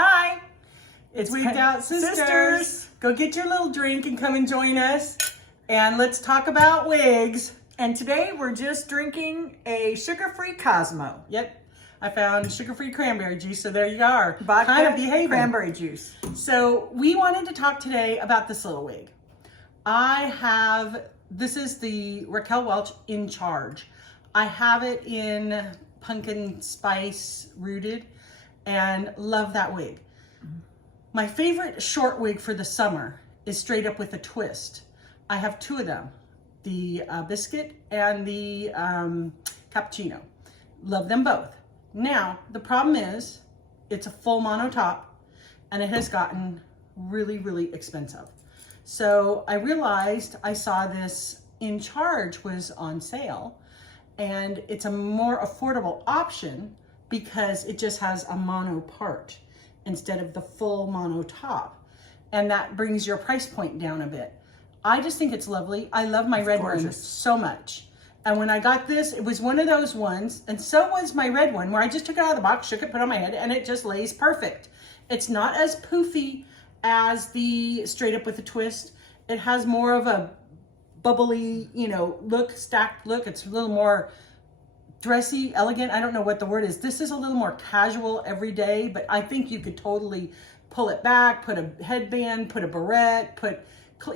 Hi, It's Wiggedoutsister. Go get your little drink and come and join us. And let's talk about wigs. And today we're just drinking a sugar-free Cosmo. Yep. I found sugar-free cranberry juice, so there you are. Vodka, kind of behaving. cranberry juice. So we wanted to talk today about this little wig. This is the Raquel Welch In Charge. I have it in pumpkin spice rooted and love that wig. My favorite short wig for the summer is straight up with a twist. I have two of them, the biscuit and the cappuccino. Love them both. Now, the problem is it's a full mono top and it has gotten really, really expensive. So I realized I saw this In Charge was on sale and it's a more affordable option because it just has a mono part instead of the full mono top. And that brings your price point down a bit. I just think it's lovely. I love my red one so much. And when I got this, it was one of those ones, and so was my red one, where I just took it out of the box, shook it, put it on my head, and it just lays perfect. It's not as poofy as the straight up with a twist. It has more of a bubbly, look, stacked look. It's a little more dressy, elegant. I don't know what the word is. This is a little more casual every day, but I think you could totally pull it back, put a headband, put a barrette,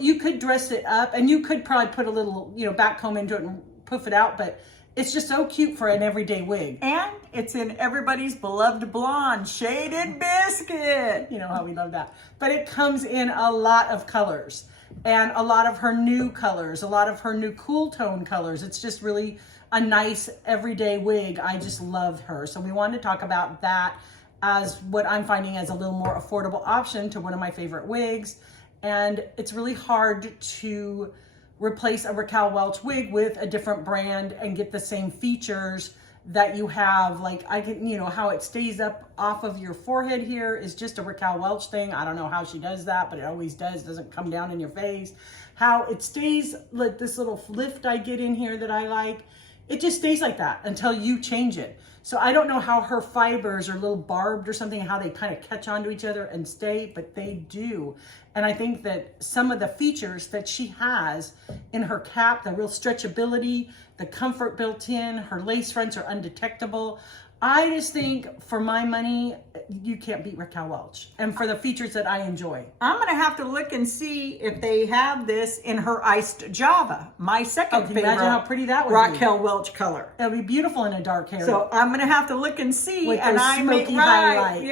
you could dress it up, and you could probably put a little, back comb into it and poof it out, but it's just so cute for an everyday wig. And it's in everybody's beloved blonde, shaded biscuit. You know how we love that. But it comes in a lot of colors and a lot of her new colors, a lot of her new cool tone colors. It's just really a nice everyday wig. I just love her. So we wanted to talk about that as what I'm finding as a little more affordable option to one of my favorite wigs. And it's really hard to replace a Raquel Welch wig with a different brand and get the same features that you have. Like I can, how it stays up off of your forehead here is just a Raquel Welch thing. I don't know how she does that, but it always does. It doesn't come down in your face. How it stays, like this little lift I get in here that I like, it just stays like that until you change it. So I don't know how her fibers are a little barbed or something, how they kind of catch onto each other and stay, but they do. And I think that some of the features that she has in her cap, the real stretchability, the comfort built in, her lace fronts are undetectable. I just think for my money, you can't beat Raquel Welch. And for the features that I enjoy. I'm going to have to look and see if they have this in her iced Java, my second favorite. Imagine how pretty that would Raquel Welch color. It'll be beautiful in a dark hair. So I'm going to have to look and see. With and those I make smoky highlights.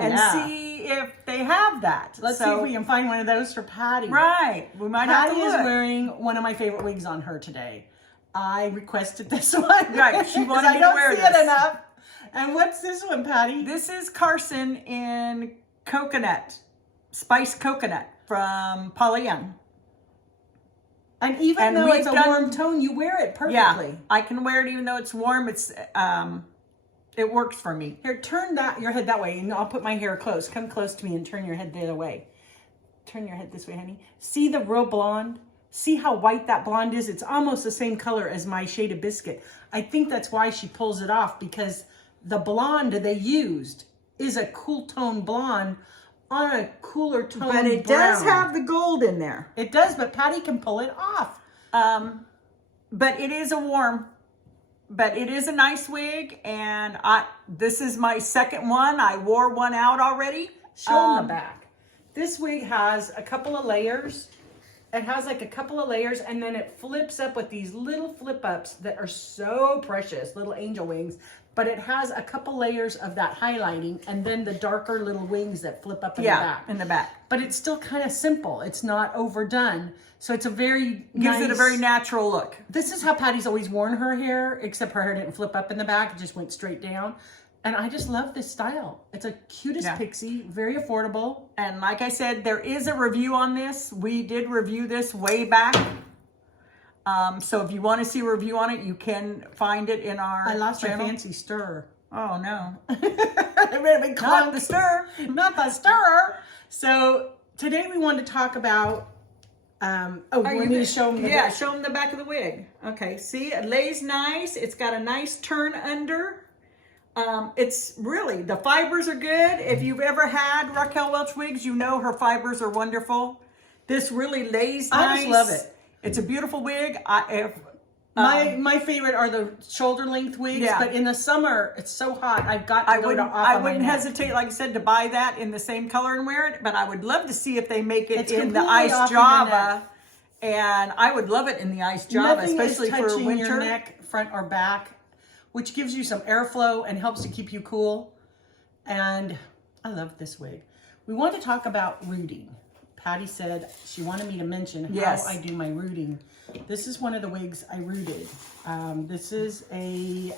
and see if they have that. Let's see if we can find one of those for Patti. Right. We might have to Patti look. is wearing one of my favorite wigs on her today. I requested this one. Right. She wanted me to wear this. I don't see it enough. And what's this one, Patti? This is Carson in coconut, spiced coconut from Paula. And even though it's a warm tone, you wear it perfectly. Yeah, I can wear it even though it's warm. It works for me. Here, turn your head that way, and I'll put my hair close. Come close to me and turn your head the other way. Turn your head this way, honey. See the real blonde? See how white that blonde is? It's almost the same color as my shade of biscuit. I think that's why she pulls it off, because the blonde they used is a cool tone blonde on a cooler tone But it does have the gold in there. It does, but Patti can pull it off. But it is a nice wig, and this is my second one. I wore one out already. Show them the back. This wig has a couple of layers. It has like a couple of layers, and then it flips up with these little flip ups that are so precious, little angel wings. But it has a couple layers of that highlighting, and then the darker little wings that flip up in the back. In the back. But it's still kind of simple. It's not overdone. So it's a very gives it a very natural look. This is how Patti's always worn her hair, except her hair didn't flip up in the back. It just went straight down. And I just love this style. It's a cutest pixie, very affordable. And like I said, there is a review on this. We did review this way back. So if you want to see a review on it, you can find it in our I lost channel. my fancy stir. Oh, no. Not the stir. Not the stirrer. So today we wanted to talk about you want me to show them the back? Show them the back of the wig. Okay, see, it lays nice. It's got a nice turn under. It's really, the fibers are good. If you've ever had Raquel Welch wigs, you know her fibers are wonderful. This really lays nice. I just love it. It's a beautiful wig. My favorite are the shoulder length wigs, Yeah. but in the summer it's so hot. I've got to go to off I on my wouldn't neck. hesitate, like I said, to buy that in the same color and wear it, but I would love to see if they make it It's in the completely ice off of your Java. neck. And I would love it in the ice Java, Nothing especially is for touching winter. your neck, front or back, which gives you some airflow and helps to keep you cool. And I love this wig. We want to talk about rooting. Patti said she wanted me to mention Yes. how I do my rooting. This is one of the wigs I rooted. This is a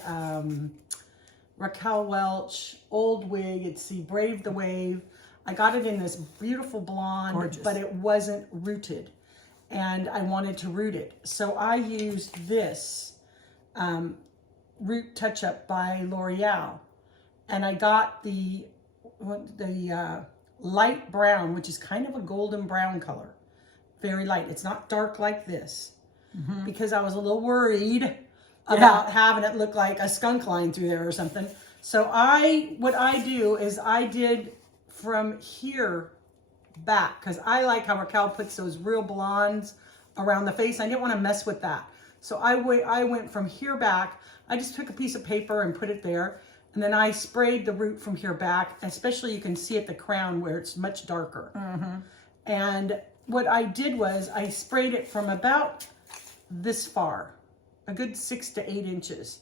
Raquel Welch old wig. It's the Brave the Wave. I got it in this beautiful blonde, Gorgeous. but it wasn't rooted. And I wanted to root it. So I used this Root Touch Up by L'Oreal. And I got the light brown, which is kind of a golden brown color. Very light. It's not dark like this. Because I was a little worried about having it look like a skunk line through there or something. So what I do is I did from here back, because I like how Raquel puts those real blondes around the face. I didn't want to mess with that. So I went from here back. I just took a piece of paper and put it there. And then I sprayed the root from here back, especially you can see at the crown where it's much darker. And what I did was I sprayed it from about this far, a good 6 to 8 inches.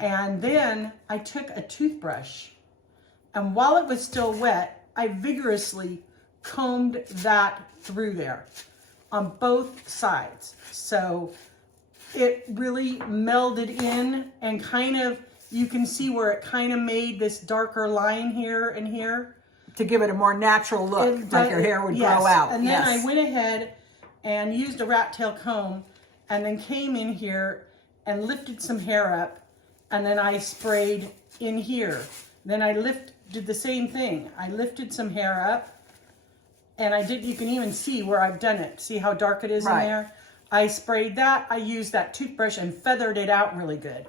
And then I took a toothbrush, and while it was still wet, I vigorously combed that through there on both sides. So it really melded in, and kind of, you can see where it kind of made this darker line here and here. To give it a more natural look, like your hair would grow out. And then I went ahead and used a rat tail comb, and then came in here and lifted some hair up, and then I sprayed in here. Then I did the same thing. I lifted some hair up, and you can even see where I've done it. See how dark it is in there? I sprayed that. I used that toothbrush and feathered it out really good.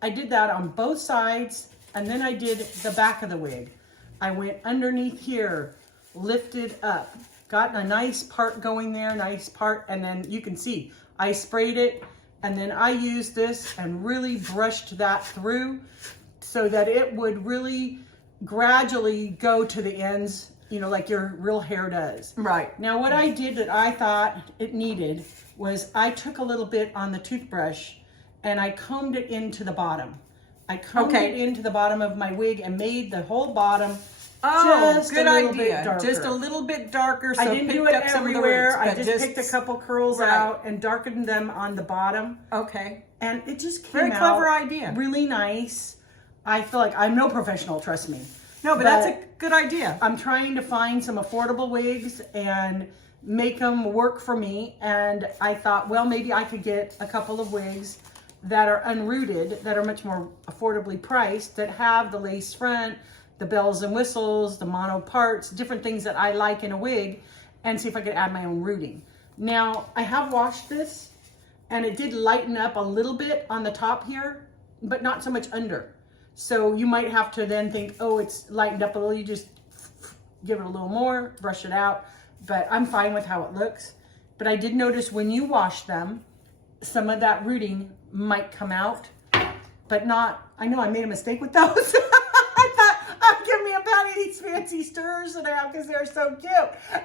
I did that on both sides, and then I did the back of the wig. I went underneath here, lifted up, got a nice part going there, nice part, and then you can see I sprayed it, and then I used this and really brushed that through so that it would really gradually go to the ends, you know, like your real hair does. Right. Now what I did that I thought it needed was I took a little bit on the toothbrush and I combed it into the bottom. I combed it into the bottom of my wig and made the whole bottom just good a little idea. bit darker. Just a little bit darker. So I didn't do it up some of the everywhere. roots, I just picked a couple curls out and darkened them on the bottom. Okay. And it just came Very out clever idea. really nice. I feel like I'm no professional, trust me. No, but that's a good idea. I'm trying to find some affordable wigs and make them work for me. And I thought, well, maybe I could get a couple of wigs that are unrooted, that are much more affordably priced, that have the lace front, the bells and whistles, the mono parts, different things that I like in a wig, and see if I could add my own rooting. Now, I have washed this, and it did lighten up a little bit on the top here, but not so much under. So you might have to then think, oh, it's lightened up a little. You just give it a little more, brush it out. But I'm fine with how it looks. But I did notice when you wash them, some of that rooting might come out, but not, I know I made a mistake with those. I thought, oh, give me a Patti these fancy stirrers that I have because they're so cute.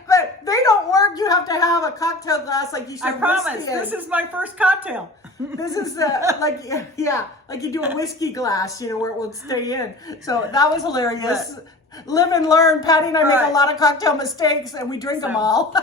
But they don't work. You have to have a cocktail glass like you should. I promise. This is my first cocktail. This is like you do a whiskey glass, you know, where it will stay in. So that was hilarious. Live and learn. Patti and I make a lot of cocktail mistakes, and we drink them all.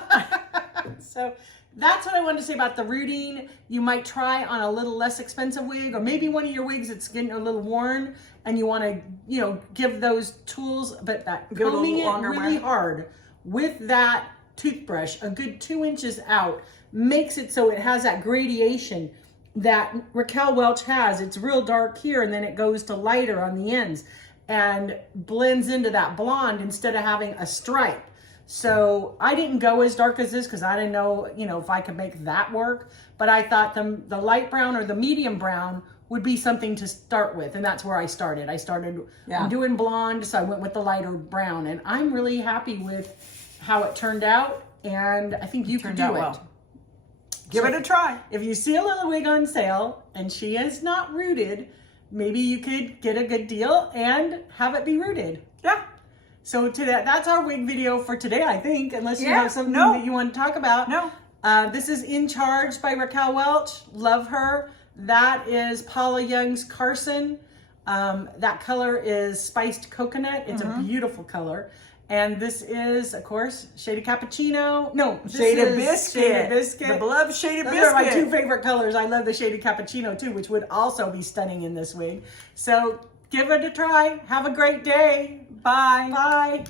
So that's what I wanted to say about the rooting. You might try on a little less expensive wig, or maybe one of your wigs that's getting a little worn, and you want to, you know, give those tools, but that combing it really hard with that toothbrush, a good 2 inches out, makes it so it has that gradation that Raquel Welch has. It's real dark here, and then it goes to lighter on the ends and blends into that blonde instead of having a stripe. So I didn't go as dark as this because I didn't know, you know, if I could make that work. But I thought the light brown or the medium brown would be something to start with. And that's where I started. I'm doing blonde, so I went with the lighter brown. And I'm really happy with how it turned out. And I think you can do it. Well. Give it a try. If you see a little wig on sale and she is not rooted, maybe you could get a good deal and have it be rooted. Yeah. So that's our wig video for today, I think, unless you have something that you want to talk about. No. This is In Charge by Raquel Welch. Love her. That is Paula Young's Carson. That color is Spiced Coconut. It's a beautiful color. And this is, of course, Shaded Cappuccino. No, Shaded Biscuit. Shaded Biscuit. The beloved Shaded Biscuit. Those are my two favorite colors. I love the Shaded Cappuccino too, which would also be stunning in this wig. So give it a try. Have a great day. Bye. Bye.